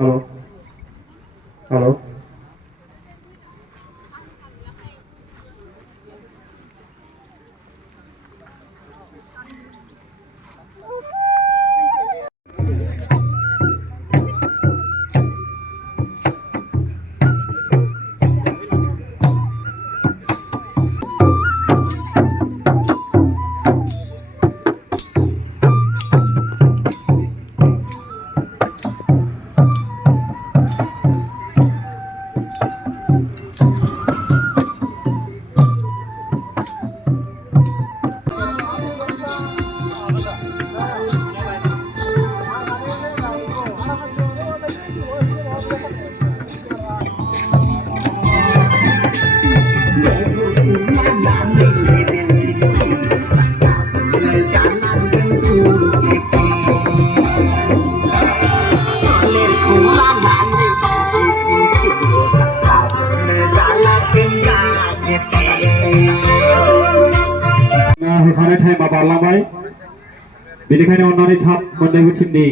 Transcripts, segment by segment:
Hello hello होखानाय टाइमा बारलांबाय बेनिखायनो अन्नानै थाब मोननैबो टीमनि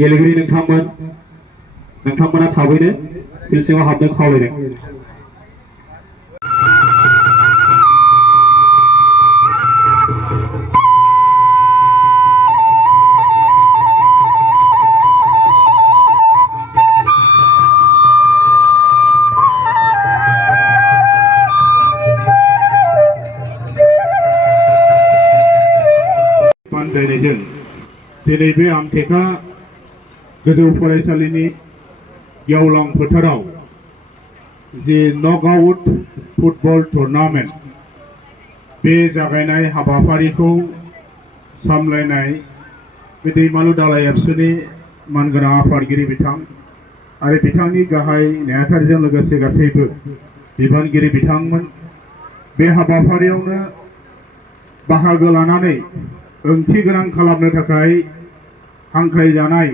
गेलेगिरि नोंथांमोना थाबैनो फिल्ड सिङाव हाबनो खावलायदों। बानजायनायजों दिनै बे आमटेका गोजौ फरायसालिनि गेवलां फोथाराव जे नकआउट फुटबल टुर्नामेन्ट बे जागायनाय हाबाफारिखौ सामलायनाय बे दैमालु दालाइ एबसुनि मानगोनां आफादगिरि बिथां आरो बिथांनि गाहाय नेहाथारिजों लोगोसे गासैबो बिबानगिरि बिथांमोन बे हाबाफारियावनो बाहागो लानानै ओंथि गोनां खालामनो थाखाय हांख्रायजानाय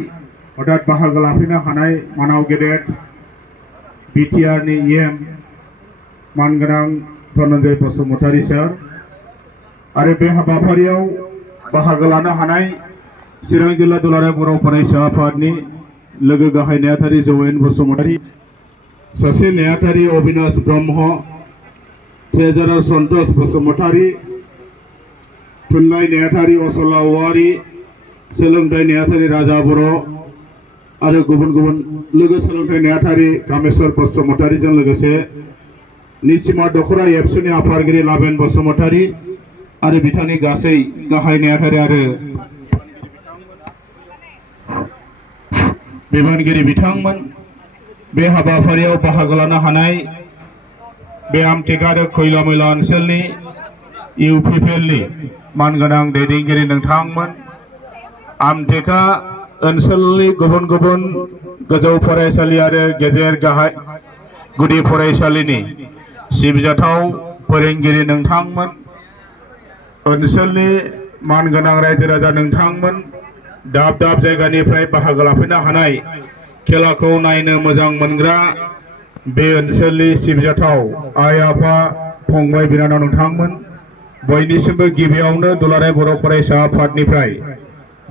अर्थात बाहागो लाफैनो हानाय मानाव गेदेर बिटिआरनि इएम मानगोनां धनन्जय बसुमतारी सार आरो बे हाबाफारियाव बाहागो लानो हानाय चिरां जिल्ला दुलाराय बर' फरायसा आफादनि लोगो गाहाय नेहाथारि जयेन बसुमतारी सासे नेहाथारि अबिनाश ब्रह्म ट्रेजारार सन्तोष बसुमतारी थुनलाइ नेहाथारि असला औवारी सोलोंथाइ नेहाथारि राजा बर' आरो गुबुन गुबुन लोगो सोलोंथाइ नेहाथारि कामेश्वर बसुमतारीजों लोगोसे निसिमा दखरा एबसुनि आफादगिरि लाबेन बसुमतारी आरो बिथांनि गासै गाहाय नेहाथारि आरो बिबानगिरि बिथांमोन बे हाबाफारियाव बाहागो लानो हानाय बे आमटेका आरो खैला मैला ओनसोलनि इउपिपिएलनि मानगोनां दैदेनगिरि नोंथांमोन आमटेका ओनसोलनि गुबुन गुबुन गोजौ फरायसालि आरो गेजेर गाहाय गुदि फरायसालिनि सिबिजाथाव फोरोंगिरि नोंथांमोन ओनसोलनि मानगोनां रायजो राजा नोंथांमोन दाब दाब जायगानिफ्राय बाहागो लाफैनो हानाय खेलाखौ नायनो मोजां मोनग्रा बे ओनसोलनि सिबिजाथाव आइ आफा फंबाय बिनानाव नोंथांमोन बयनिसिमबो गिबियावनो दुलाराय बर' फरायसा आफादनिफ्राय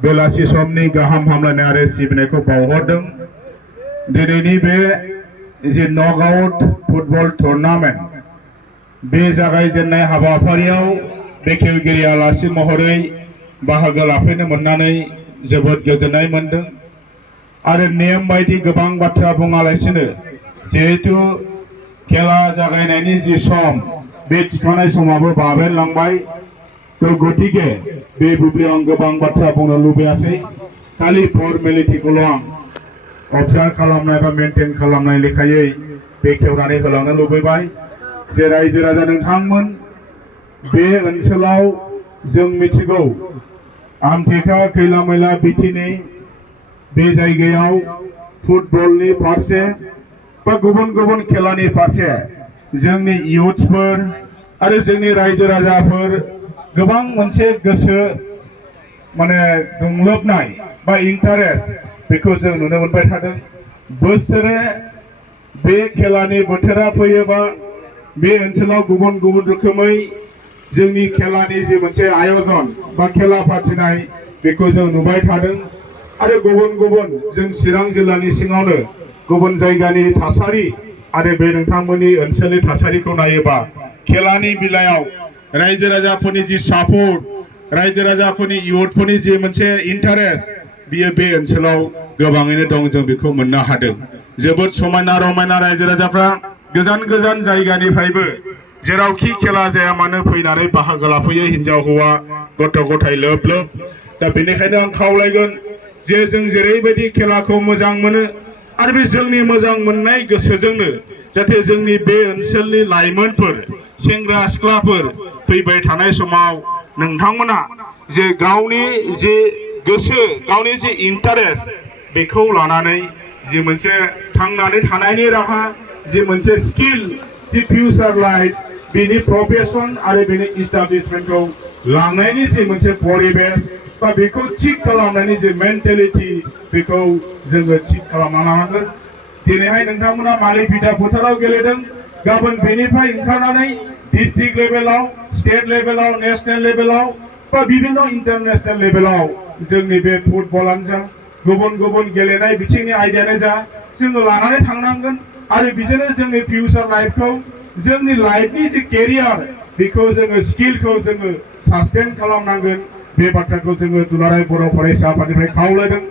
बेलासि समनि गाहाम हामलायनाय आरो सिबिनायखौ बावहरदों। दिनैनि बे जे नकआउट फुटबल टुर्नामेन्ट बे जागायजेननाय हाबाफारियाव बेखेवगिरि आलासि महरै बाहागो लाफैनो मोननानै जोबोद गोजोननाय मोनदों आरो नेम बायदि गोबां बाथ्रा बुङालासिनो जिहेतु खेला जागायनायनि जि सम बे थिखानाय समाबो बाबेनलांबाय तो गतिके बे बुब्लियाव आं गोबां बाथ्रा बुंनो लुबैयासै खालि फर्मेलिटिखौल' आं अबजार्भ खालामनाय बा मेनटेन खालामनाय लेखायै बेखेवनानै होलांनो लुबैबाय जे रायजो राजा नोंथांमोन बे ओनसोलाव जों मिथिगौ आमटेका खैला मैला बिटिनि बे जायगायाव फुटबलनि फारसे बा गुबुन गुबुन खेलानि फारसे जोंनि इयुथ्सफोर आरो जोंनि रायजो राजाफोर गोबां मोनसे गोसो माने दुंलोबनाय बा इन्टारेस्ट बेखौ जों नुनो मोनबाय थादों। बोसोरे बे खेलानि बोथोरा फैयोबा बे ओनसोलाव गुबुन गुबुन रोखोमै जोंनि खेलानि जे मोनसे आयोजन बा खेला फाथिनाय बेखौ जों नुबाय थादों आरो गुबुन गुबुन जों चिरां जिल्लानि सिङावनो गुबुन जायगानि थासारि आरो बे नोंथांमोननि ओनसोलनि थासारिखौ नायोबा खेलानि बेलायाव रायजो राजाफोरनि जि सापर्ट रायजो राजाफोरनि इयुथफोरनि जि मोनसे इन्टारेस्ट बियो बे ओनसोलाव गोबाङैनो दं जों बेखौ मोननो हादों जोबोद समायना रमायना रायजो राजाफ्रा गोजान गोजान जायगानिफ्रायबो जेरावखि खेला जाया मानो फैनानै बाहागो लाफैयो हिन्जाव हौवा गथ' गथाय लोब लोब दा बेनिखायनो आं खावलायगोन जे जों जेरैबायदि खेलाखौ मोजां मोनो आरो बे जोंनि मोजां मोननाय गोसोजोंनो जाहाथे जोंनि बे ओनसोलनि लाइमोनफोर सेंग्रा सिख्लाफोर फैबाय थानाय समाव नोंथांमोना जे गावनि जे गोसो गावनि जे इन्टारेस्ट बेखौ लानानै जि मोनसे थांनानै थानायनि राहा जि मोनसे स्किल जि फिउचार लाइफ बेनि प्रोफेशन आरो बेनि इस्टाब्लिशमेन्टखौ लांनायनि जि मोनसे परिबेश बा बेखौ थिक खालामनायनि जि मेन्टेलिटी बेखौ जोङो थिक खालामना लानांगोन दिनैहाय नोंथांमोना मालिभिटा फोथाराव गेलेदों गाबोन बेनिफ्राय ओंखारनानै डिस्ट्रिक्ट लेभेलाव स्टेट लेभेलाव नेशनेल लेभेलाव बा बिभिन्न इन्टारनेशनेल लेभेलाव जोंनि बे फुटबलानो जा गुबुन गुबुन गेलेनाय बिथिंनि आयदायानो जा जोङो लानानै थांनांगोन आरो बिजोंनो जोंनि फिउचार लाइफखौ जोंनि लाइफनि जि केरियार बेखौ जोङो स्किलखौ जोङो सास्टेन खालामनांगोन बे बाथ्राखौ जोङो दुलाराय बर' फरायसा आफादनिफ्राय खावलायदों